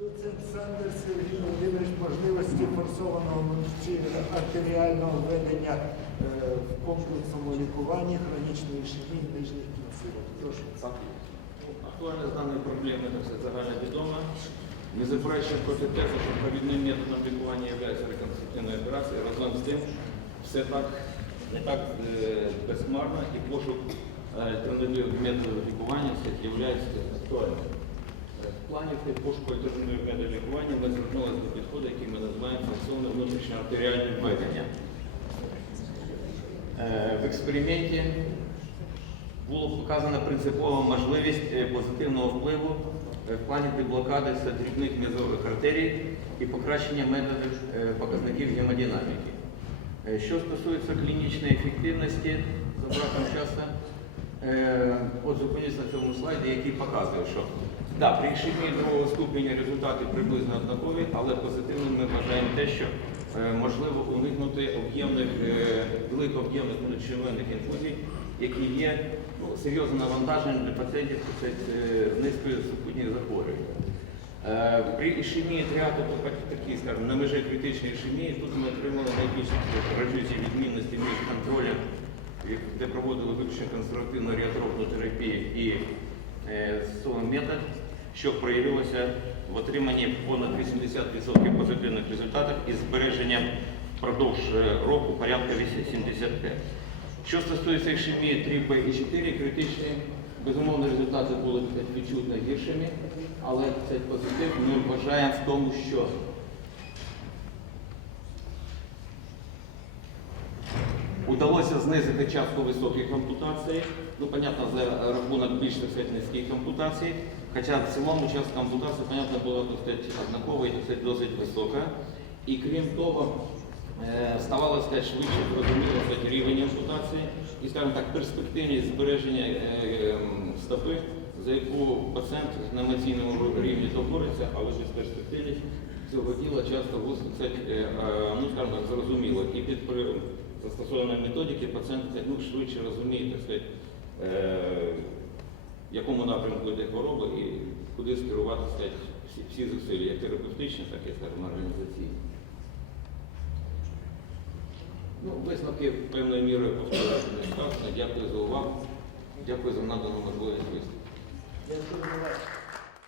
Доцент Сандер Сергій Володимирович можливості форсованого артеріального введення е, в комплексному лікуванні хронічної ішемії нижніх кінцівок. Прошу. Актуальність даної проблеми загально відома. Не заперечуємо проти тези, що провідним методом лікування є реконструктивна операція. Разом з тим, все так не так е, безхмарно і пошук е, альтернативних методів лікування є актуальним. Е, В плані в пошуку альтернативних лікування ми звернулися до підходу, який ми називаємо функціонне внутрішнє артеріальне введення. Е, В експерименті було показано принципова можливість е, позитивного впливу е, в плані деблокади дрібних мезових артерій і покращення методів показників гемодинаміки. Що стосується клінічної ефективності, за браком часу, от зупинюсь на цьому слайді, який показує, що да, при ішемії другого ступеня результати приблизно однакові, але позитивним ми вважаємо те, що е, можливо уникнути об'ємних, е, великооб'ємних внутрішньовенних інфузій, які є ну, серйозним навантаженням для пацієнтів з е, низкою супутніх захворювань. Е, При ішемії тріату такі, скажімо, на межі критичної ішемії, тут ми отримали найбільші відмінності між контролем, де проводили виключно консервативну реатропну терапію і е, метод, що проявилося в отриманні понад 80% позитивних результатів із збереженням впродовж е, року порядка 75. Що стосується ішемії 3Б і 4 критичні, безумовно, результати були відчутно гіршими, але цей позитив ми вважаємо в тому, що Удалося знизити частку високих ампутацій, ну, понятно, за рахунок більш низьких ампутацій, хоча в цілому частка ампутацій, понятно, була сказати, однакова і сказати, досить висока. І крім того, е, ставало швидше зрозуміло рівень ампутації і, скажімо так, перспективність збереження е, ем, стопи, за яку пацієнт на емоційному рівні то бореться, але без перспективність цього діла часто е, ну, скажімо так, зрозуміло. І під застосованої методики пацієнт ну, швидше розуміє, так сказати, е, в якому напрямку йде хвороба і куди скерувати всі, всі зусилля, як терапевтичні, так і скажімо, організаційні. Ну, висновки певною мірою повторювати не складно. Дякую за увагу. Дякую за надану можливість вас.